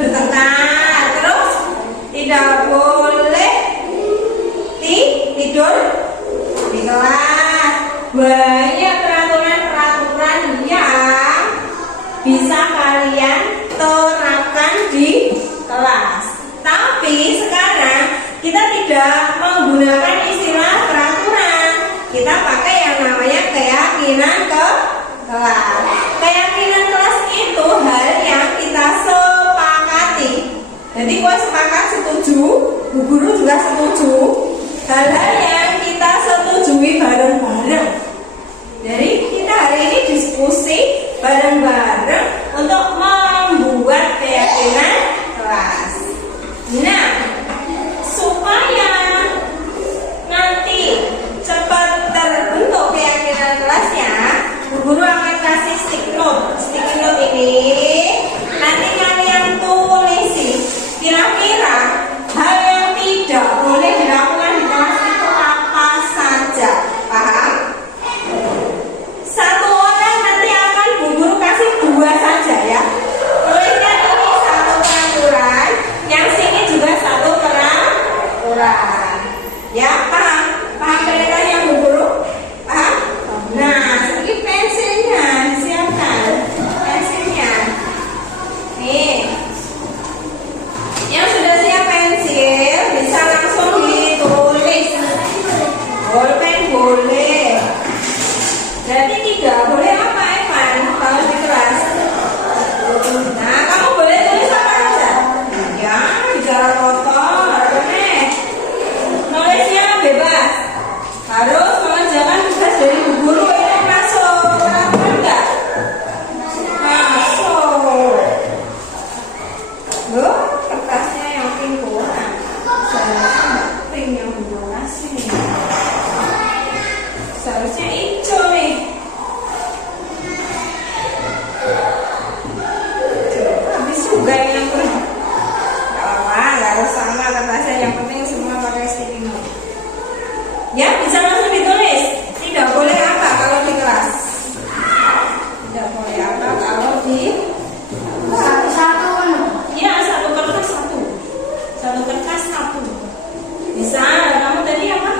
bertengkar, terus tidak boleh tidur di kelas. Banyak peraturan-peraturan yang bisa kalian terapkan di kelas. Tapi sekarang kita tidak menggunakan istilah peraturan. Kita pakai yang namanya keyakinan kelas. Keyakinan kelas itu hal yang kita sepakati. Jadi kau sepakat setuju, bu guru juga setuju. Hal-hal yang kita setujui bareng-bareng. Jadi kita hari ini diskusi bareng-bareng untuk membuat keyakinan kelas. Nah, supaya nanti cepat terbentuk keyakinan kelasnya, bu guru akan kasih stick note. Stick note ini nanti kalian tulisi kira-kira hal yang tidak boleh dilakukan di kelas itu apa saja. Paham? Satu orang nanti akan bu guru kasih 2 saja ya. Tulisnya ini 1 peraturan, yang sini juga 1 peraturan. Ya, paham? Paham penelitian bu guru? Paham? Nah, ini pensilnya disiapkan. Pensilnya. Nih. Yang sudah siap pensil bisa langsung ditulis. Bolpen boleh. Jadi tidak boleh apa Evan kalau di kelas. Nah, kamu boleh tulis apa saja. Ya, bicara kotor, boleh. Nulisnya bebas. Harus mengerjakan tugas dari bu guru. Ini masuk peraturan enggak? Masuk. Loh, kertasnya yang pink kurang. Seharusnya enggak pink yang bu guru kasih nih. Seharusnya hijau nih. Habis juga yang kurang. Gak apa-apa, gak harus sama kertasnya. Yang penting semua pakai sticky note. Ya, bisa langsung ditulis. Tidak boleh apa kalau di kelas. Tidak boleh apa kalau di Satu-satu. ya, 1 kertas 1. 1 kertas 1. Bisa, kamu tadi apa?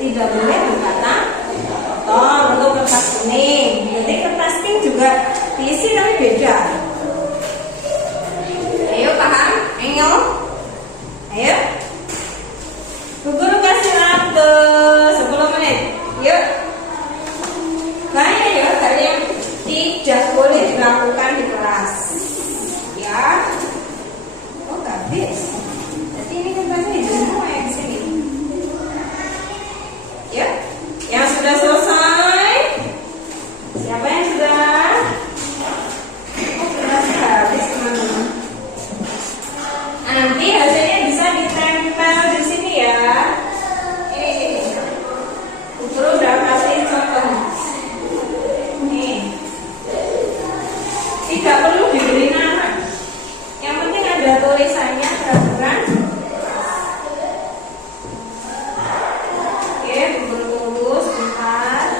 Tidak boleh berkata kotor untuk kertas kuning. Nanti kertas pink juga diisi tapi beda. Ayo, paham? Ayo. Ayo. Bu guru kasih waktu 10 menit. Yuk. Banyak ya hal yang tidak boleh dilakukan di kelas. Ya. Oh, gak habis. Jadi ini kertasnya di semua yang sini. Ya. Yang sudah selesai. Siapa yang sudah? Oh, kertasnya habis teman-teman. Nanti hasilnya bisa ditempel di sini ya. Ini. Bu guru udah kasih contoh. Nih. Tidak perlu diberi nama. Yang penting ada tulisannya peraturan. Oke, bu guru tunggu sebentar.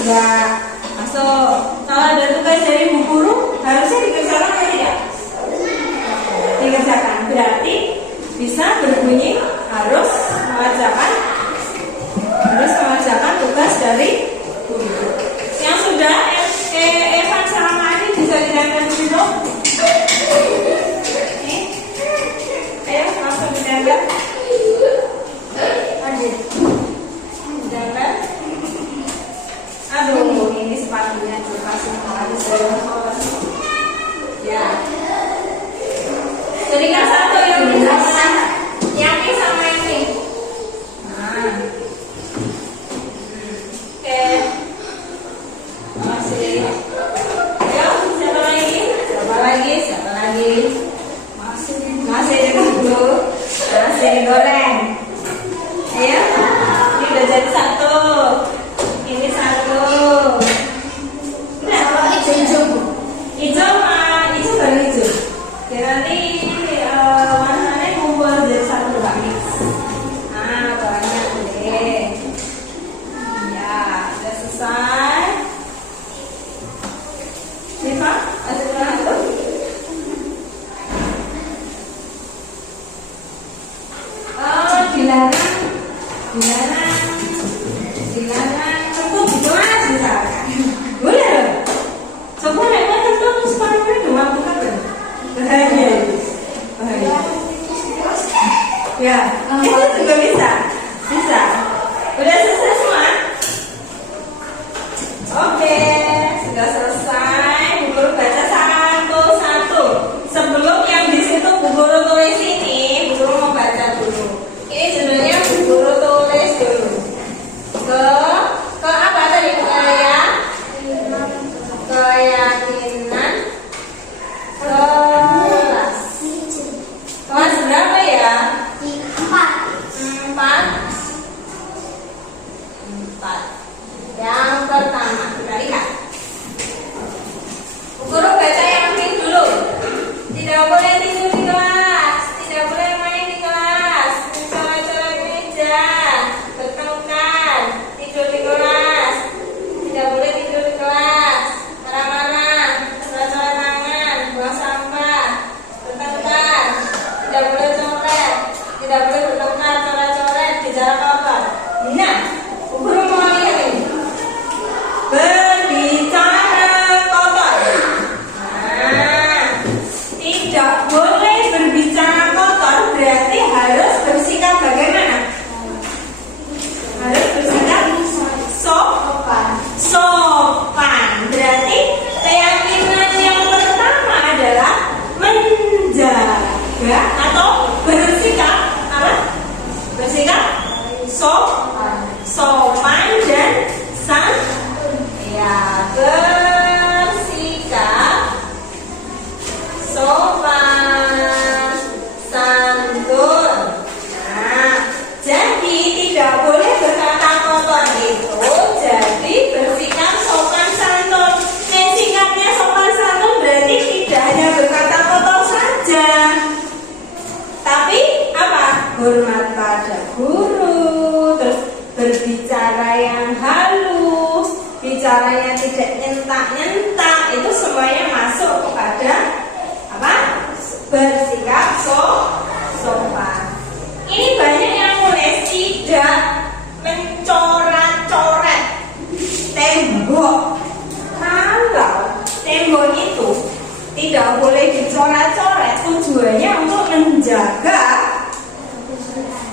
Enggak. Masuk. Kalau ada tugas dari Bu Guru, harusnya dikerjakan atau tidak? Dikerjakan. Berarti bisa berbunyi harus mengerjakan tugas dari guru. Yang sudah Evan sama Ani bisa ditempel dulu. Ayo langsung ditempel. Ditempel. Aduh, ini sepatunya dikasih habis ya. Jadi kan satu yang bisa yang ini sama ini. Nah. Oke. Masih. Ayo, siapa lagi? Siapa lagi? Masih dulu. Masih digoreng. Ayo. Ini udah jadi satu. Ini satu. Nah, Kalau hijau-hijau, Bu. hijau baru hijau. Ya nanti warnanya kumpul jadi satu Mbak mix. Nah, banyak deh. Ya, sudah selesai. Siva, ada satu. Oh, dilarang tentu gitu mas misalkan. Boleh loh. Coba lewat tentu sepatunya dua bukan kan? Bahaya. Ya, itu juga bisa. Udah selesai semua? Oke, sudah selesai. Bu Guru baca satu-satu. Sebelum yang di situ Bu Guru tulis ini, Bu Guru mau baca dulu. Ini judulnya Bu Guru tulis dulu. Ke apa tadi keyakinan kelas. Kelas berapa ya? 4. Yang pertama kita lihat. Bu Guru baca yang pink dulu. Tidak boleh tidur di kelas, tidak boleh main di kelas, mencoret-coret meja, bertengkar, tidur di kelas, tidak boleh tidur di kelas, marah-marah, coret-coret tangan, buang sampah, bertengkar, tidak boleh coret, tidak boleh bertengkar, coret-coret, bicara kotor. Nah, Bu Guru mau lihat ini. Berbicara kotor. Nah, tidak boleh berbicara kotor berarti harus bersikap bagaimana? Harus bersikap sopan. Berarti keyakinan yang pertama adalah menjaga atau bersikap apa? Bersikap sopan dan bersikap sopan santun. Nah, jadi tidak boleh berkata kotor itu. Jadi bersikap sopan santun. Sikapnya sopan santun berarti tidak hanya berkata kotor saja, tapi apa? Hormat pada guru, terus berbicara yang halus, bicaranya tidak nyentak-nyentak, itu semuanya masuk kepada apa? Bersikap sopan. Ini banyak yang nulis tidak mencoret-coret tembok. Kalau tembok itu tidak boleh dicoret-coret, tujuannya untuk menjaga.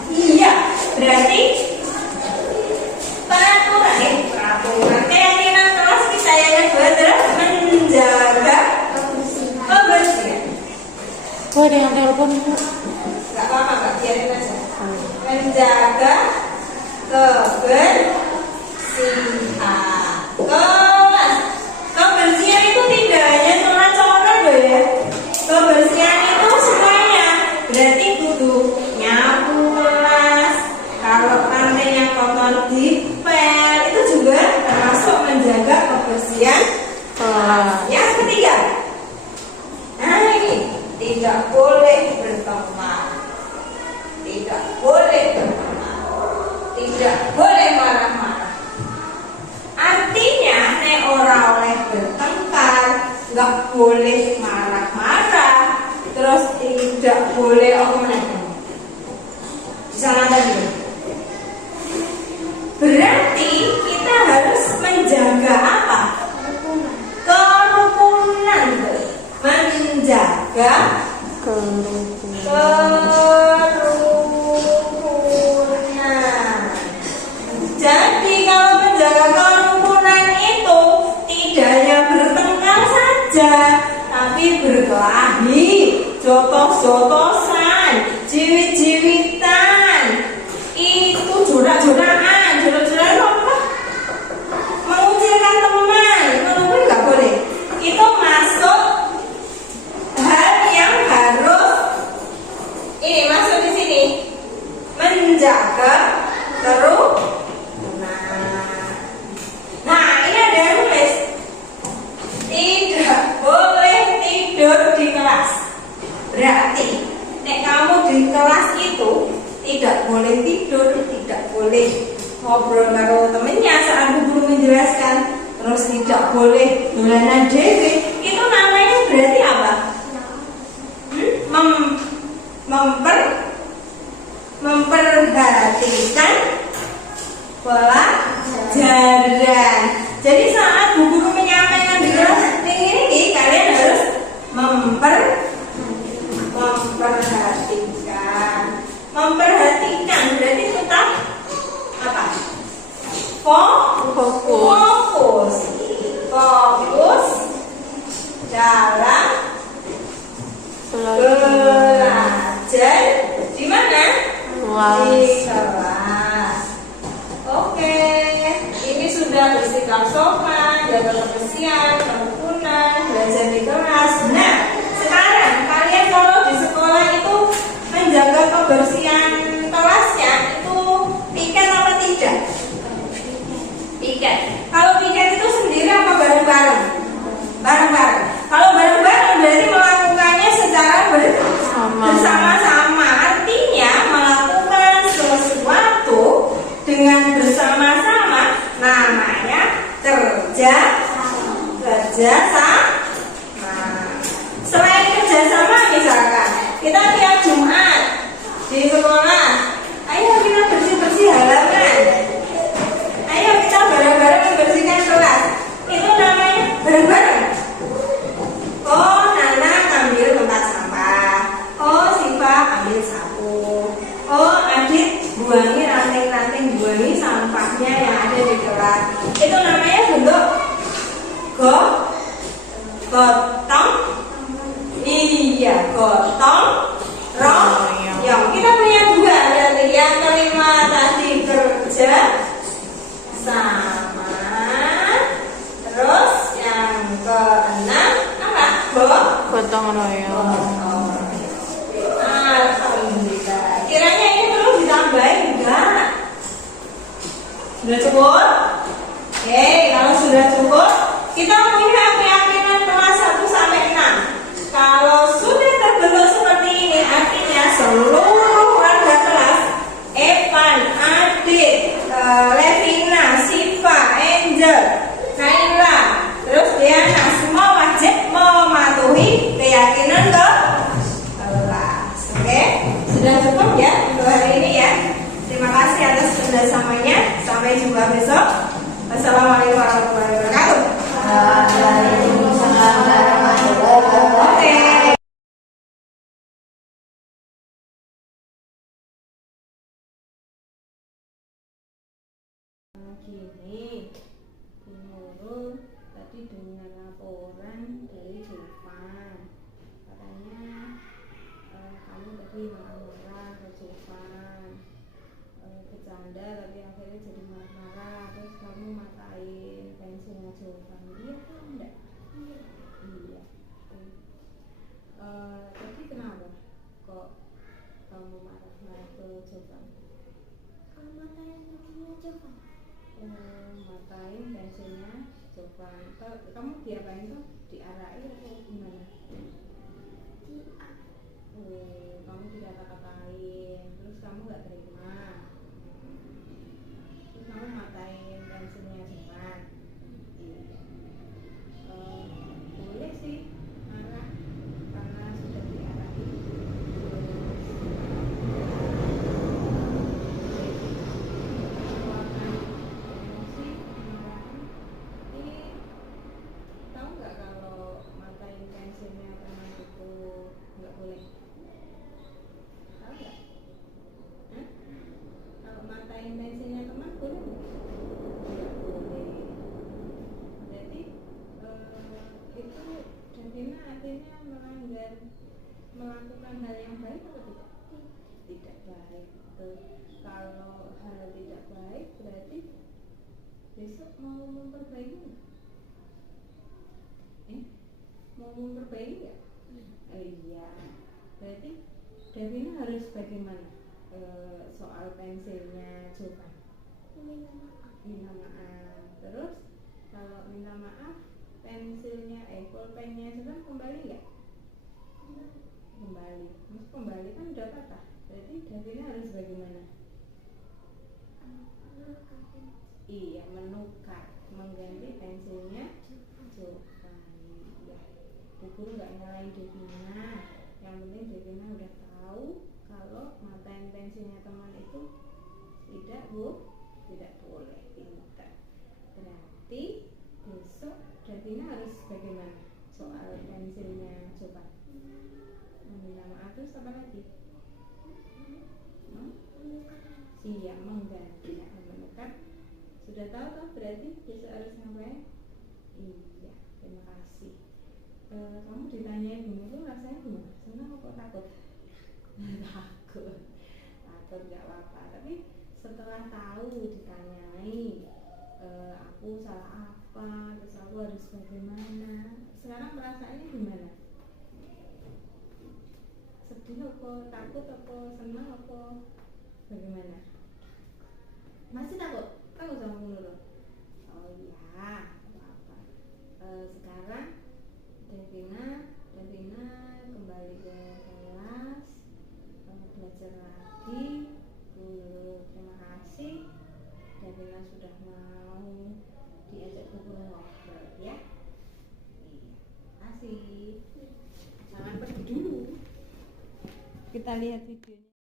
Iya, berarti peraturan keyakinan kelas kita yang kedua adalah menjaga kebersihan. Oh, ada yang telepon, Bu. Gak apa-apa, Kak, biarin aja. Menjaga kebersihan kelas. Kebersihan itu tidak hanya coret-coret loh ya. Kebersihan itu semuanya. Berarti kudu nyapu kelas. Kalau lantainya kotor dipel, itu juga termasuk menjaga kebersihan kelas. Yang ketiga, nah ini tidak boleh berteman, tidak boleh marah-marah. Artinya nggak boleh marah-marah, terus tidak boleh apa namanya di sana tadi. Berarti kita harus menjaga apa? Kerukunan, menjaga kerukunan. Jadi kalau menjaga kerukunan itu tidak hanya bertengkar saja, tapi berkelahi, jotos-jotosan, jiwit-jiwitan, itu jorak-jorakan, jorak-jorakan apa? Mengucilkan teman, menurut nggak boleh. Itu masuk hal yang harus ini masuk di sini, menjaga kerukunan. Nah, ini ada yang tulis tidak boleh tidur di kelas. Berarti nek kamu di kelas itu tidak boleh tidur, tidak boleh ngobrol karo temennya saat guru menjelaskan, terus tidak boleh dolanan dewe. Itu namanya berarti apa? Memperhatikan pelajaran. Jadi saat bu guru menyampaikan di kelas ini kalian harus memperhatikan berarti tetap apa? Fokus dalam belajar di mana? Di kelas. Oke, ini sudah bersikap sopan, jaga kebersihan, kerukunan, belajar di kelas. Nah, sekarang kalian kalau di sekolah itu menjaga kebersihan kelasnya itu piket apa tidak? Piket. Kalau piket itu sendiri apa bareng-bareng? Bareng-bareng. Kalau bareng-bareng berarti melakukannya secara bersama-sama. Artinya melakukan sesuatu dengan bersama-sama namanya kerja sama. Selain kerja sama misalkan kita tiap Jumat di sekolah, ayo kita bersih-bersih halaman, ayo kita bareng-bareng membersihkan kelas. Itu namanya bareng-bareng. Oh, Nana ambil tempat sampah, oh Siva ambil sapu, oh Adit buangi ranting-ranting, buangi sampahnya yang ada di kelas. Itu namanya bentuk gotong. Iya, gotong royong. Kita punya dua berarti. Yang kelima tadi kerja sama. Terus yang keenam apa? Gotong royong. Alhamdulillah. Kiranya ini perlu ditambahin enggak? Sudah cukup? Oke, kalau sudah cukup, kita punya keyakinan kelas 1 sampai 6. Kalau sudah terbentuk seperti ini, artinya seluruh warga kelas, Evan, Adit, Levina, Siva, Angel, Naila, terus Diana, semua wajib mematuhi keyakinan kelas. Oke, sudah cukup ya untuk hari ini ya. Terima kasih atas kerjasamanya. Sampai jumpa besok. Wassalamualaikum warahmatullahi wabarakatuh. Waalaikumsalam warahmatullahi wabarakatuh. Oke. Gini, Bu Nurul tadi dengar laporan dari Jovan. Katanya kamu tadi marah-marah ke Jovan, bercanda tapi akhirnya jadi marah-marah, terus kamu matain pensilnya Jovan. Iya kan enggak? Iya. Tadi kenapa kok kamu marah-marah ke Jovan? Kamu matain pensilnya Jovan. Matain pensilnya Jovan. Kamu diapain tuh? Diarahin atau gimana? Kamu dikata-katain, terus kamu nggak terima, terus kamu matain pensilnya Jovan. Boleh sih melakukan hal yang baik atau tidak? Tidak baik. Kalau hal tidak baik berarti besok mau memperbaiki nggak? Mau memperbaiki nggak? Iya. Berarti Davina harus bagaimana? Soal pensilnya coba. Minta maaf. Minta maaf. Terus kalau minta maaf pensilnya pulpennya Jovan kembali nggak? Kembali. Mas kembali kan udah patah. Berarti Davina harus bagaimana? Iya, menukar, mengganti pensilnya Jovan. Ya, Bu Guru nggak nyalain Davina. Yang penting Davina udah tahu kalau matain pensilnya teman itu tidak boleh, pintar. Berarti besok Davina harus bagaimana soal pensilnya Jovan? Meminta maaf terus apa lagi? Siap mengganti, menukar. Sudah tahu kan berarti besok harus ngapain? Iya, terima kasih. Kamu ditanyain dulu rasanya gimana? Senang apa takut? Takut nggak apa-apa. Tapi setelah tahu ditanyai, aku salah apa, terus aku harus bagaimana? Sekarang perasaannya gimana? Sedih apa, takut apa, senang apa, bagaimana? Masih takut? Takut sama Nurul? Oh iya, apa-apa. Sekarang Davina kembali ke kelas, belajar lagi. Terima kasih Davina sudah mau diajak ke ngobrol ya. Iya, kasih. Jangan pergi dulu. Kita lihat videonya.